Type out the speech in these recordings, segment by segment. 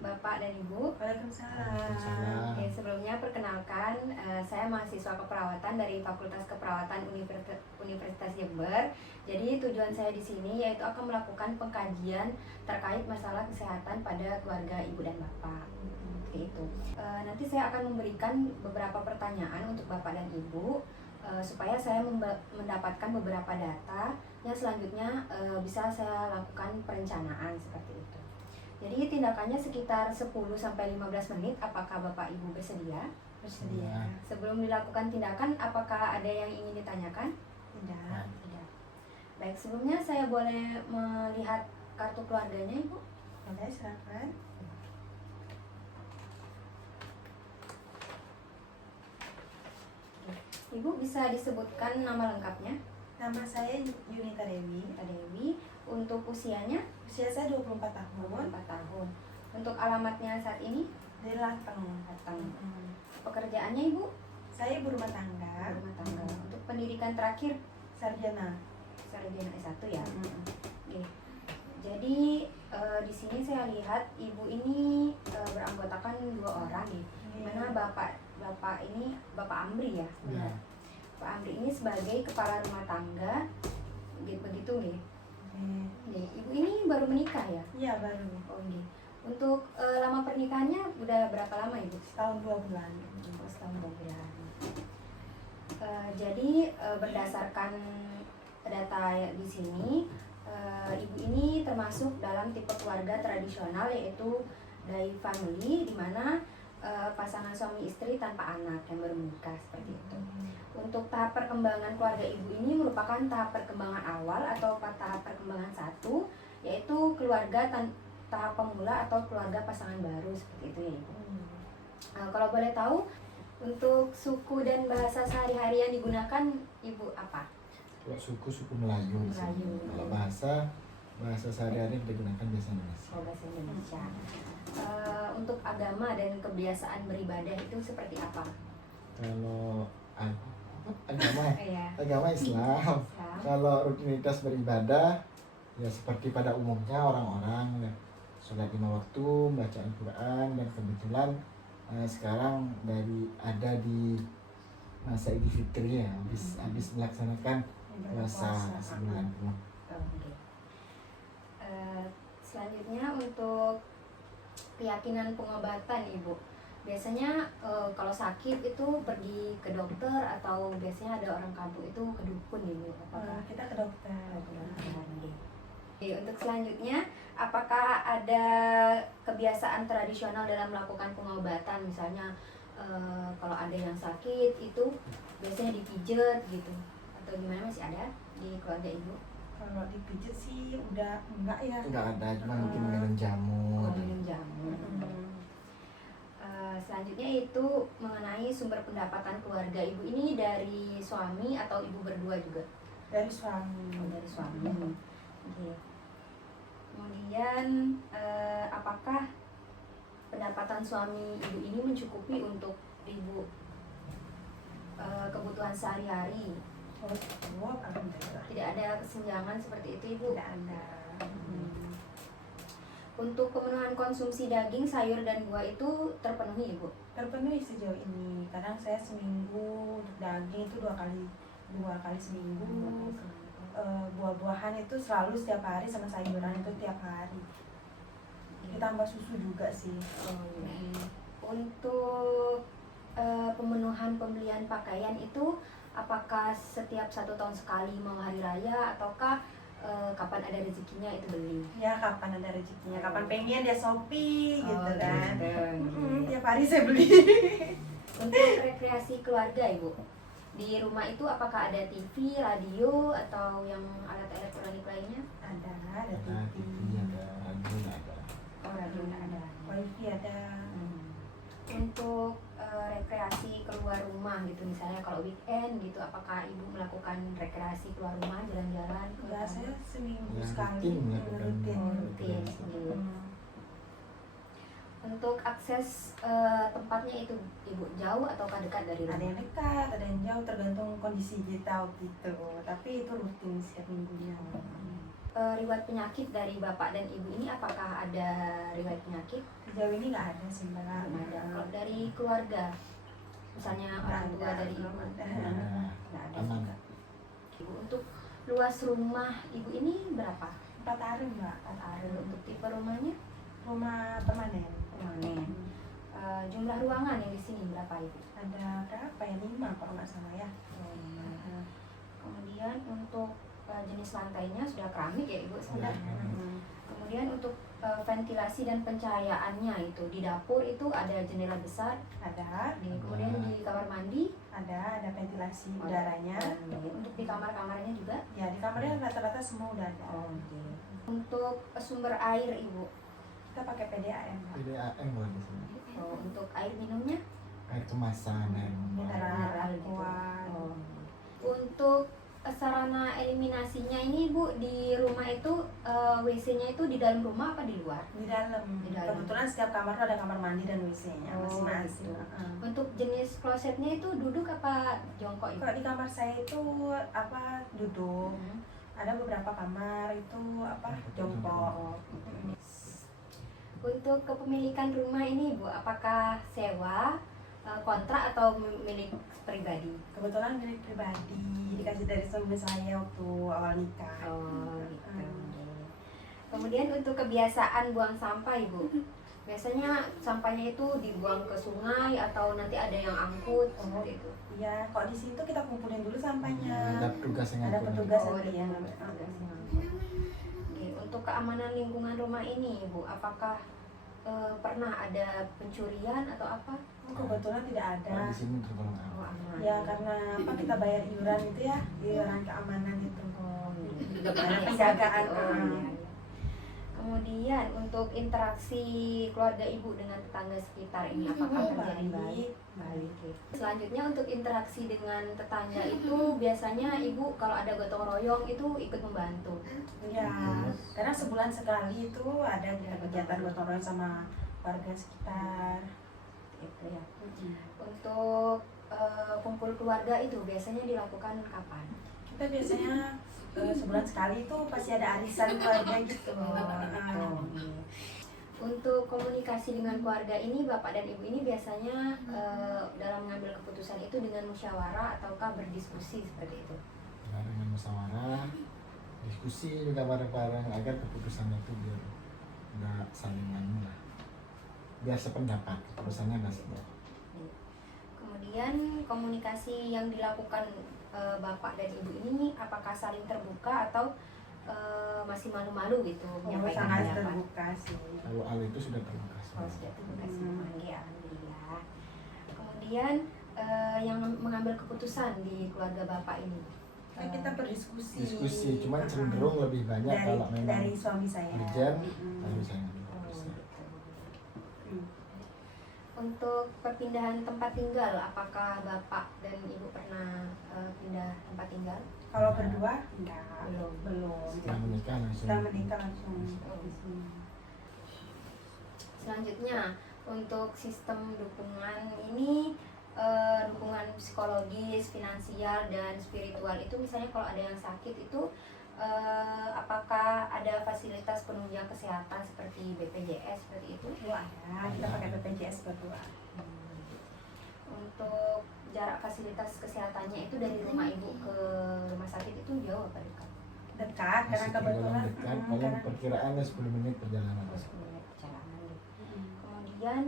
Bapak dan Ibu. Waalaikumsalam. Oke, sebelumnya perkenalkan, saya mahasiswa keperawatan dari Fakultas Keperawatan Universitas Jember. Jadi tujuan saya di sini yaitu akan melakukan pengkajian terkait masalah kesehatan pada keluarga Ibu dan Bapak. Seperti itu. Nanti saya akan memberikan beberapa pertanyaan untuk Bapak dan Ibu supaya saya mendapatkan beberapa data yang selanjutnya bisa saya lakukan perencanaan seperti itu. Jadi tindakannya sekitar 10-15 menit. Apakah Bapak Ibu bersedia? Bersedia. Sebelum dilakukan tindakan, apakah ada yang ingin ditanyakan? Tidak. Tidak. Baik, sebelumnya saya boleh melihat kartu keluarganya, Ibu? Boleh, silakan. Ibu bisa disebutkan nama lengkapnya? Nama saya Yunita Dewi. Yunita Dewi. Untuk usianya? Usia saya 24 tahun. 24 tahun. Untuk alamatnya saat ini? Dari Lateng. Pekerjaannya Ibu? Saya ibu rumah tangga. Rumah tangga. Untuk pendidikan terakhir? Sarjana. Sarjana S1 ya. Oke. Jadi di sini saya lihat Ibu ini beranggotakan 2 orang nih. Dimana Bapak ini Bapak Amri ya. Ya. Pak Amri ini sebagai kepala rumah tangga. Begitu nih. Ibu ini baru menikah ya? Iya, baru. Oh, iya. Untuk lama pernikahannya udah berapa lama Ibu? Setahun 2 bulan. Setahun 2 bulan. Jadi berdasarkan data di sini, Ibu ini termasuk dalam tipe keluarga tradisional yaitu Dai family, di mana pasangan suami istri tanpa anak yang baru menikah seperti itu. Untuk tahap perkembangan keluarga Ibu ini merupakan tahap perkembangan awal atau tahap perkembangan 1, yaitu keluarga tahap pemula atau keluarga pasangan baru seperti itu ya Ibu. Kalau boleh tahu, untuk suku dan bahasa sehari-hari yang digunakan Ibu apa? Kalau suku Melayu. Kalau bahasa sehari-hari yang digunakan bahasa Indonesia. Oh, bahasa Indonesia. Untuk agama dan kebiasaan beribadah itu seperti apa? Kalau agama Iya. Islam. Kalau rutinitas beribadah ya seperti pada umumnya orang-orang ya, sholat 5 waktu, baca Al-Quran, dan kebetulan sekarang ada di masa Idul Fitri ya, habis melaksanakan puasa sebulan penuh. Selanjutnya untuk keyakinan pengobatan Ibu, biasanya kalau sakit itu pergi ke dokter atau biasanya ada orang kampung itu ke dukun Ibu? Apakah Kita ke dokter. Untuk selanjutnya, apakah ada kebiasaan tradisional dalam melakukan pengobatan? Misalnya kalau ada yang sakit itu biasanya dipijat gitu, atau gimana, masih ada di keluarga Ibu? Kalau dipijat sih udah enggak ya. Enggak ada, cuma mungkin minum jamu. Minum jamu. Selanjutnya itu mengenai sumber pendapatan keluarga Ibu ini dari suami atau Ibu berdua juga? Dari suami. Oh, dari suami. Oke. Kemudian apakah pendapatan suami Ibu ini mencukupi untuk Ibu kebutuhan sehari-hari? Alhamdulillah. Tidak ada kesenjangan seperti itu Ibu? Tidak ada. Untuk pemenuhan konsumsi daging, sayur, dan buah itu terpenuhi Ibu? Terpenuhi sejauh ini. Kadang saya seminggu untuk daging itu dua kali seminggu. Buah-buahan itu selalu setiap hari, sama sayuran itu tiap hari. Ditambah susu juga sih. Untuk pemenuhan pembelian pakaian itu apakah setiap 1 tahun sekali mau hari raya, ataukah kapan ada rezekinya itu beli? Ya, kapan ada rezekinya, kapan pengen dia Shopee gitu kan. Gitu. Tiap hari saya beli. Untuk rekreasi keluarga Ibu, di rumah itu apakah ada TV, radio, atau yang alat elektronik lainnya? Ada Ada TV, TV, ada radio, ada. Oh, radio nggak ada. wifi ada. Untuk rekreasi keluar rumah gitu, misalnya kalau weekend gitu, apakah Ibu melakukan rekreasi keluar rumah, jalan-jalan? Ya, saya seminggu Ya, sekali. rutin melakukan Rutin. Untuk akses tempatnya itu Ibu jauh ataukah dekat dari rumah? Ada yang dekat, ada yang jauh, tergantung kondisi kita waktu itu. Tapi itu rutin setiap minggunya. riwayat penyakit dari bapak dan ibu ini, apakah ada riwayat penyakit? Sejauh ini nggak ada sih mbak. Belum ada. Kalau dari keluarga, misalnya orang tua dari ibu, nggak ada Aman. juga. Ibu, untuk luas rumah ibu ini berapa? 4 hari mbak. 4 are. Untuk tipe rumahnya Rumah permanen. permanen. Jumlah ruangan yang di sini berapa ibu? Ada berapa ya? 5 kalau nggak salah ya. Kemudian untuk jenis lantainya sudah keramik ya ibu sebenarnya. Kemudian untuk ventilasi dan pencahayaannya itu di dapur itu ada jendela besar, Ada, kemudian di kamar mandi, ada ventilasi udaranya. untuk di kamar-kamarnya juga. Ya di kamarnya rata-rata semua udah ada. Untuk sumber air ibu, Kita pakai PDAM mbak. PDAM buat di sini. untuk air minumnya Air kemasan, air Mineral, gitu. aqua. Untuk sarana eliminasinya ini bu, di rumah itu WC-nya itu di dalam rumah apa di luar? Di dalam. Di dalam. Kebetulan setiap kamar tuh ada kamar mandi dan WC-nya Oh, masing-masing. gitu. Heeh. Untuk jenis klosetnya itu duduk apa jongkok ibu? Kalau di kamar saya itu duduk. Ada beberapa kamar itu jongkok. Untuk kepemilikan rumah ini bu, apakah sewa, kontrak atau milik pribadi? Kebetulan milik pribadi dikasih dari suami saya waktu awal nikah. Gitu. Kemudian untuk kebiasaan buang sampah ibu, biasanya sampahnya itu dibuang ke sungai atau nanti ada yang angkut seperti itu? Iya, kalau di situ kita kumpulin dulu sampahnya. Ada petugas yang Ada ngatur. petugas Oh, nanti ada yang petugas ngambil. yang ngangkut. Oke, untuk keamanan lingkungan rumah ini ibu, apakah pernah ada pencurian atau apa? Kebetulan tidak ada. Kalau di sini tergolong Oh, aman. aman. Ya karena kita bayar iuran itu ya, iuran keamanan itu. Juga Ada banyak penjagaan. sakit, oh, iya, iya. Kemudian untuk interaksi keluarga ibu dengan tetangga sekitar ini apakah terjadi baik? Baik. Selanjutnya untuk interaksi dengan tetangga itu biasanya ibu kalau ada gotong royong itu ikut membantu. Ya, karena sebulan sekali itu ada kegiatan gotong royong sama warga sekitar. Itu ya. Untuk kumpul keluarga itu biasanya dilakukan kapan? Kita biasanya sebulan sekali itu pasti ada arisan keluarga gitu. Untuk komunikasi dengan keluarga ini, bapak dan ibu ini biasanya dalam mengambil keputusan itu dengan musyawarah ataukah berdiskusi seperti itu? Nah, dengan musyawarah, diskusi juga bareng-bareng agar keputusannya itu biar nggak saling anu lah. Biar sependapat, keputusannya nggak sependapat. Kemudian komunikasi yang dilakukan bapak dan ibu ini apakah saling terbuka atau masih malu-malu gitu menyampaikan Sangat pendapat? terbuka sih. Kalau hal itu sudah terbuka Oh, semua. sudah terbuka semua, ya, alhamdulillah. Kemudian yang mengambil keputusan di keluarga bapak ini Kan kita berdiskusi. Diskusi, cuman cenderung lebih banyak dari, kalau memang dari suami saya. urgent, Mm-mm. lalu saya ngambil Oh, keputusan. gitu. Mm. Untuk perpindahan tempat tinggal, apakah bapak dan ibu pernah pindah tempat tinggal? Kalau berdua enggak, belum. Setelah menikah langsung. Setelah menikah langsung di sini. Selanjutnya untuk sistem dukungan ini, dukungan psikologis, finansial dan spiritual itu misalnya kalau ada yang sakit itu apakah ada fasilitas penunjang kesehatan seperti BPJS seperti itu? Itu ada, kita pakai BPJS berdua. Untuk jarak fasilitas kesehatannya itu dari rumah ibu ke rumah sakit itu jauh apa dekat? Dekat, karena Masih kebetulan tergolong dekat, paling karena- perkiraannya 10 menit perjalanan. 10 menit perjalanan. Mm. Kemudian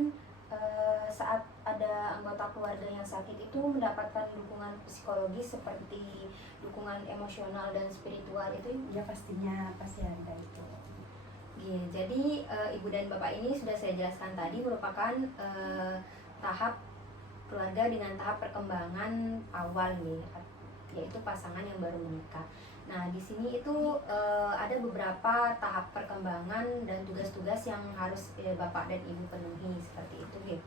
saat ada anggota keluarga yang sakit itu mendapatkan dukungan psikologis seperti dukungan emosional dan spiritual itu. Ya pastinya pasti ada itu. Iya, jadi ibu dan bapak ini sudah saya jelaskan tadi merupakan tahap keluarga dengan tahap perkembangan awal nih, yaitu pasangan yang baru menikah. Nah, di sini itu ada beberapa tahap perkembangan dan tugas-tugas yang harus bapak dan ibu penuhi seperti itu, gitu.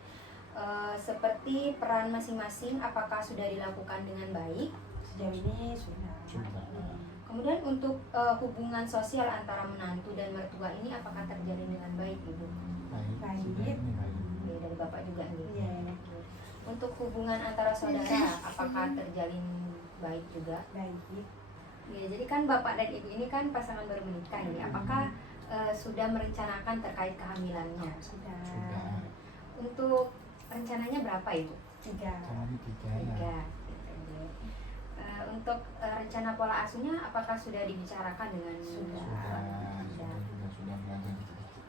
Seperti peran masing-masing, apakah sudah dilakukan dengan baik? Sejauh ini sudah. Sudah. Kemudian untuk hubungan sosial antara menantu dan mertua ini apakah terjalin dengan baik, ibu? Baik, Baik. sudah ini baik. Oke, dari bapak juga nih. Iya, Untuk hubungan antara saudara, apakah terjalin baik juga? baik. Ya, jadi kan Bapak dan Ibu ini kan pasangan baru menikah ini. Apakah sudah merencanakan terkait kehamilannya? Sudah. Untuk rencananya berapa Ibu? 3. Kami 3 ya. 3. Untuk rencana pola asuhnya apakah sudah dibicarakan dengan Sudah. Sudah belajar dikit-dikit.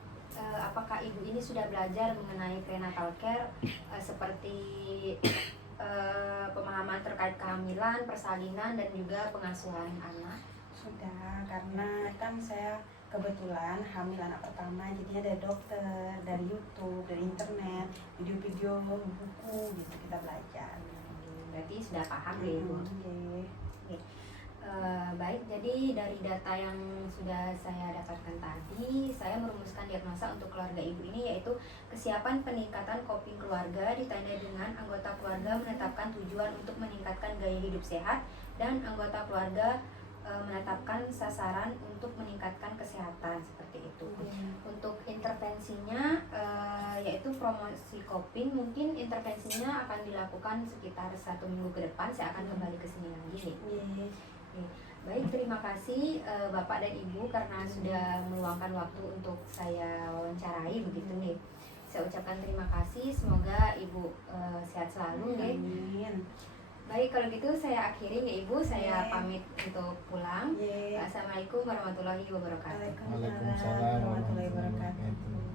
Apakah Ibu ini sudah belajar mengenai prenatal care seperti pemahaman terkait kehamilan, persalinan dan juga pengasuhan anak? Sudah, karena kan saya kebetulan hamil anak pertama, jadinya dari dokter, dari YouTube, dari internet, video-video, buku gitu kita belajar. Berarti sudah paham ya Ibu? Oke. Baik, jadi dari data yang sudah saya dapatkan tadi, saya merumuskan diagnosa untuk keluarga Ibu ini yaitu kesiapan peningkatan coping keluarga ditandai dengan anggota keluarga menetapkan tujuan untuk meningkatkan gaya hidup sehat dan anggota keluarga menetapkan sasaran untuk meningkatkan kesehatan seperti itu. Untuk intervensinya yaitu promosi coping, mungkin intervensinya akan dilakukan sekitar 1 minggu ke depan. Saya akan kembali ke sini lagi nih. Baik, terima kasih Bapak dan Ibu karena sudah meluangkan waktu untuk saya wawancarai begitu nih. Saya ucapkan terima kasih, semoga Ibu sehat selalu nih. Amin. Baik, kalau gitu saya akhiri ya Ibu, saya pamit untuk pulang. Assalamualaikum warahmatullahi wabarakatuh. Waalaikumsalam warahmatullahi wabarakatuh.